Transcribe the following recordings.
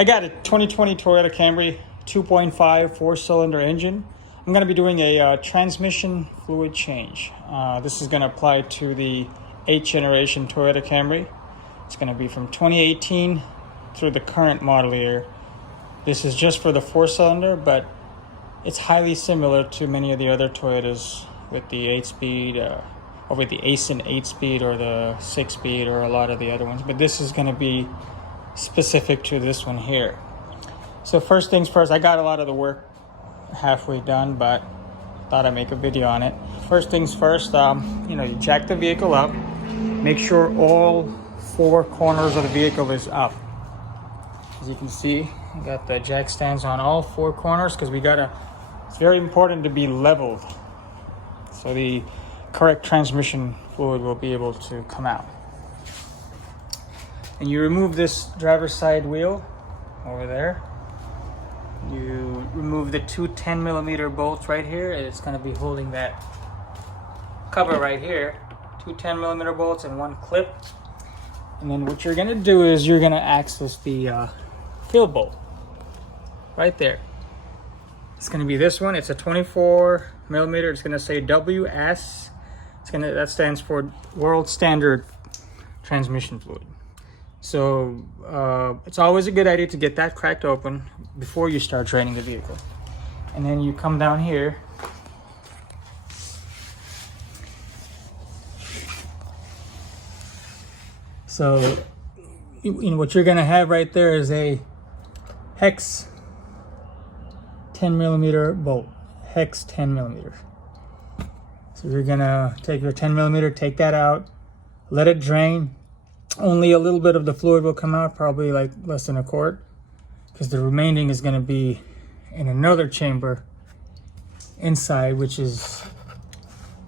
I got a 2020 Toyota Camry 2.5 four-cylinder engine. I'm going to be doing a transmission fluid change. This is going to apply to the 8th generation Toyota Camry. It's going to be from 2018 through the current model year. This is just for the four-cylinder, but it's highly similar to many of the other Toyotas with the 8-speed, or with the Aisin 8-speed or the 6-speed or a lot of the other ones. But this is going to be specific to this one here. So first things first, I got a lot of the work halfway done, but thought I'd make a video on it. First things first, you jack the vehicle up, make sure all four corners of the vehicle is up. As you can see, I got the jack stands on all four corners because it's very important to be leveled so the correct transmission fluid will be able to come out. And you remove this driver's side wheel over there. You remove the two 10mm bolts right here. It's going to be holding that cover right here. Two 10mm bolts and one clip. And then what you're going to do is you're going to access the fill bolt right there. It's going to be this one. It's a 24mm. It's going to say WS. That stands for World Standard Transmission Fluid. So it's always a good idea to get that cracked open before you start draining the vehicle. And then you come down here. So what you're going to have right there is a hex 10mm bolt. Hex 10mm. So you're going to take your 10mm, take that out, let it drain. Only a little bit of the fluid will come out, probably like less than a quart, because the remaining is going to be in another chamber inside, which is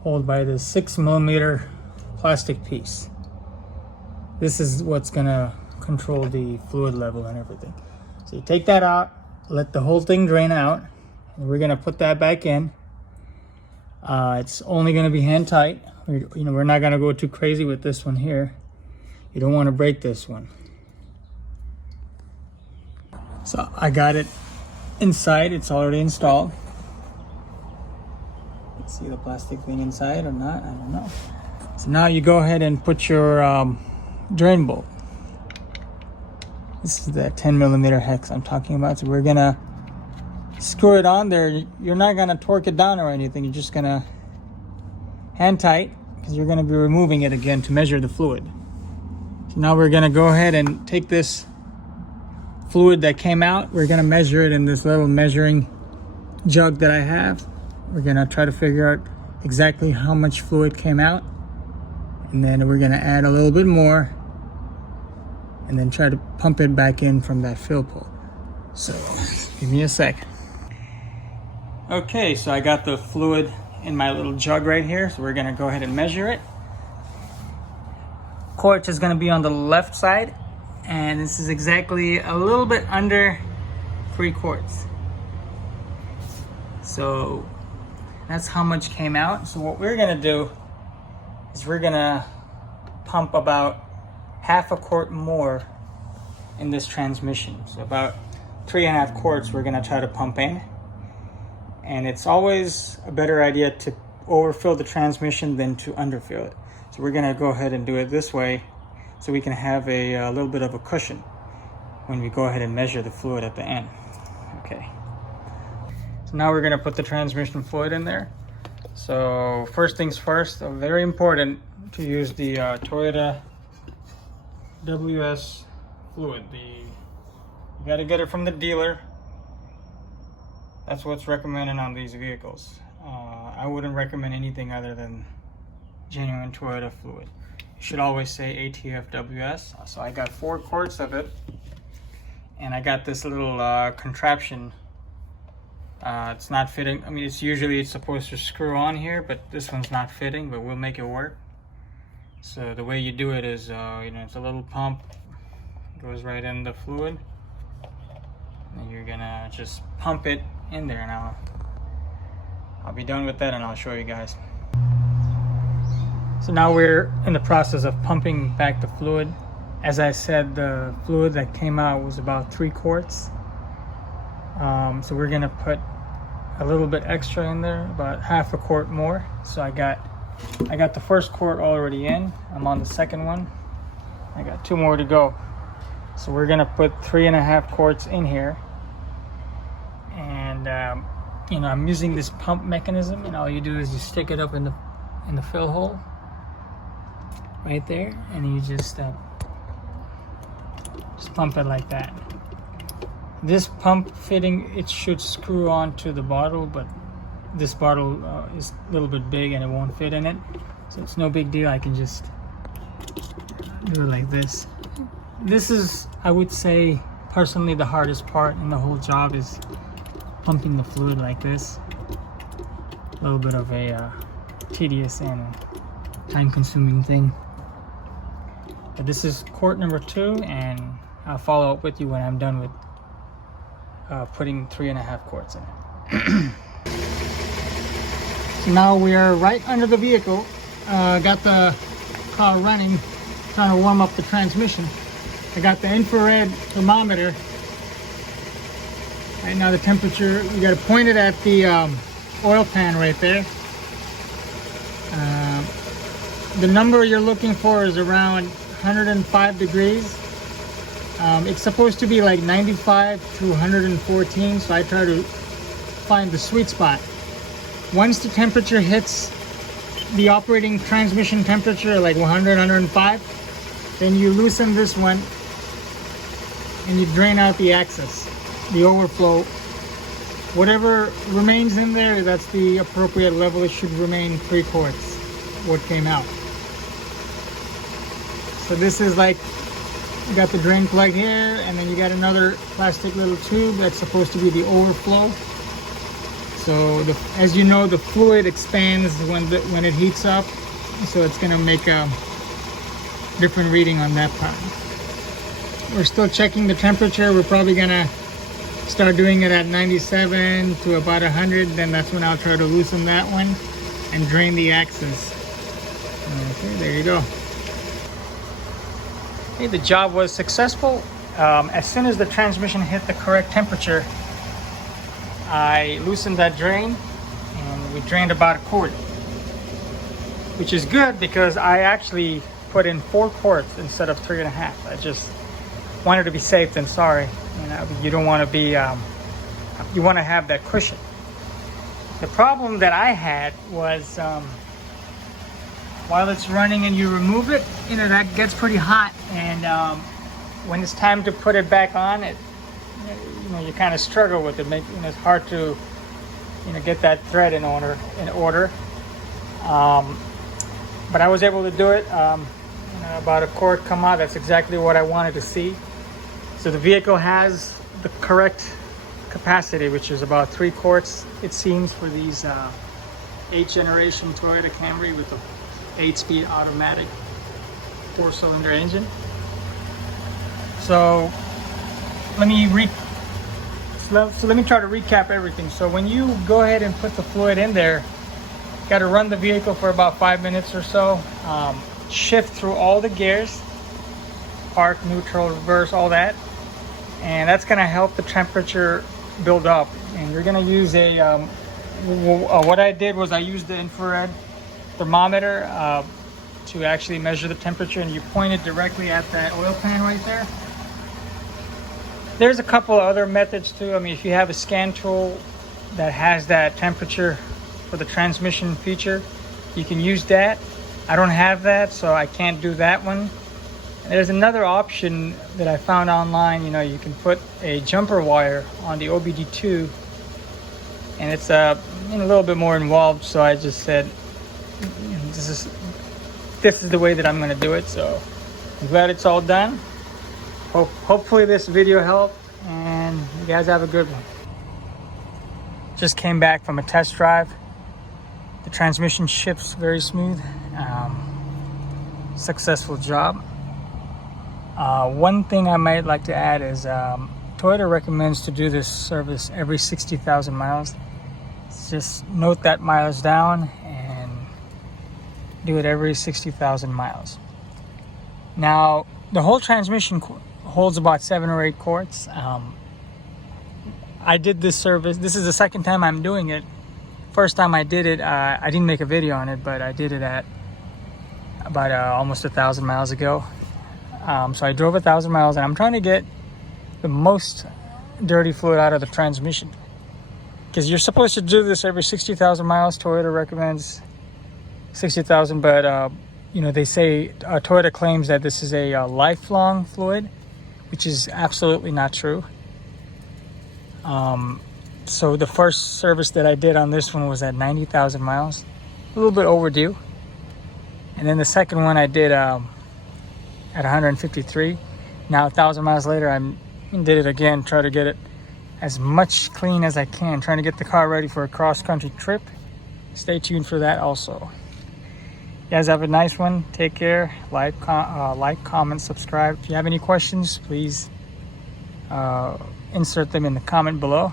held by this 6mm plastic piece. This is what's going to control the fluid level and everything. So you take that out, let the whole thing drain out, and we're going to put that back in. It's only going to be hand tight. We're not going to go too crazy with this one here. You don't want to break this one. So I got it inside. It's already installed. Let's see the plastic thing inside or not. I don't know. So now you go ahead and put your drain bolt. This is that 10mm hex I'm talking about. So we're gonna screw it on there. You're not gonna torque it down or anything. You're just gonna hand tight, because you're gonna be removing it again to measure the fluid. So now we're gonna go ahead and take this fluid that came out. We're gonna measure it in this little measuring jug that I have. We're gonna try to figure out exactly how much fluid came out. And then we're gonna add a little bit more and then try to pump it back in from that fill pole. So give me a sec. Okay, so I got the fluid in my little jug right here. So we're gonna go ahead and measure it. Quart is going to be on the left side, and this is exactly a little bit under 3 quarts. So that's how much came out. So what we're going to do is we're going to pump about half a quart more in this transmission. So about 3.5 quarts we're going to try to pump in. And it's always a better idea to overfill the transmission than to underfill it. So we're gonna go ahead and do it this way so we can have a little bit of a cushion when we go ahead and measure the fluid at the end. Okay. So now we're gonna put the transmission fluid in there. So first things first, very important to use the Toyota WS fluid. You gotta get it from the dealer. That's what's recommended on these vehicles. I wouldn't recommend anything other than genuine Toyota fluid. You should always say ATFWS. So I got 4 quarts of it, and I got this little contraption. It's not fitting. I mean, it's supposed to screw on here, but this one's not fitting, but we'll make it work. So the way you do it is, it's a little pump, goes right in the fluid, and you're gonna just pump it in there. Now I'll be done with that and I'll show you guys. So now we're in the process of pumping back the fluid As I said, the fluid that came out was about 3 quarts. So we're gonna put a little bit extra in there, about half a quart more. So I got the first quart already in. I'm on the second one. I got 2 more to go. So we're gonna put 3.5 quarts in here. And you know, I'm using this pump mechanism, and all you do is you stick it up in the fill hole right there, and you just pump it like that. This pump fitting, it should screw onto the bottle, but this bottle is a little bit big and it won't fit in it, so it's no big deal. I can just do it like this. This is, I would say, personally the hardest part in the whole job is pumping the fluid like this. A little bit of a tedious and time-consuming thing. But this is quart number 2, and I'll follow up with you when I'm done with putting 3.5 quarts in it. So now we are right under the vehicle. Got the car running, trying to warm up the transmission. I got the infrared thermometer. Right now the temperature, you got to point it at the oil pan right there. The number you're looking for is around 105 degrees. It's supposed to be like 95 to 114, so I try to find the sweet spot. Once the temperature hits the operating transmission temperature, like 100, 105, then you loosen this one and you drain out the excess, the overflow. Whatever remains in there, that's the appropriate level. It should remain 3 quarts, what came out. So this is like, you got the drain plug here, and then you got another plastic little tube that's supposed to be the overflow. So as you know, the fluid expands when it heats up, so it's gonna make a different reading on that part. We're still checking the temperature. We're probably gonna start doing it at 97 to about 100. Then that's when I'll try to loosen that one and drain the excess. Okay, there you go. Okay, the job was successful. As soon as the transmission hit the correct temperature, I loosened that drain, and we drained about a quart, which is good because I actually put in 4 quarts instead of 3.5. I just wanted to be safe than sorry. You know, you don't want to be, you want to have that cushion. The problem that I had was while it's running and you remove it, you know, that gets pretty hot, and when it's time to put it back on, you know, you kind of struggle with it. It's hard to, you know, get that thread in order. But I was able to do it. You know, about a quart come out. That's exactly what I wanted to see. So the vehicle has the correct capacity, which is about 3 quarts, it seems, for these 8th generation Toyota Camry with the 8-speed automatic 4-cylinder engine. So let me try to recap everything. So when you go ahead and put the fluid in there, you got to run the vehicle for about 5 minutes or so. Shift through all the gears, park, neutral, reverse, all that, and that's going to help the temperature build up. And you're going to use a what I did was I used the infrared thermometer to actually measure the temperature, and you point it directly at that oil pan right there. There's a couple of other methods too. I mean, if you have a scan tool that has that temperature for the transmission feature, you can use that. I don't have that, so I can't do that one. There's another option that I found online. You know, you can put a jumper wire on the OBD2, and it's a little bit more involved. So I just said, this is the way that I'm going to do it. So I'm glad it's all done. Hopefully this video helped, and you guys have a good one. Just came back from a test drive. The transmission shifts very smooth. Successful job. One thing I might like to add is Toyota recommends to do this service every 60,000 miles. Just note that mileage down and do it every 60,000 miles. Now, The whole transmission holds about 7 or 8 quarts. I did this service. This is the second time I'm doing it. First time I did it, I didn't make a video on it, but I did it at about almost 1,000 miles ago. So I drove 1,000 miles, and I'm trying to get the most dirty fluid out of the transmission, because you're supposed to do this every 60,000 miles. Toyota recommends 60,000, but you know, they say Toyota claims that this is a lifelong fluid, which is absolutely not true. So the first service that I did on this one was at 90,000 miles, a little bit overdue. And then the second one I did at 153. Now 1,000 miles later, I did it again, try to get it as much clean as I can, trying to get the car ready for a cross-country trip. Stay tuned for that also. You guys have a nice one. Take care. Like, comment, subscribe. If you have any questions, please insert them in the comment below.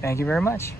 Thank you very much.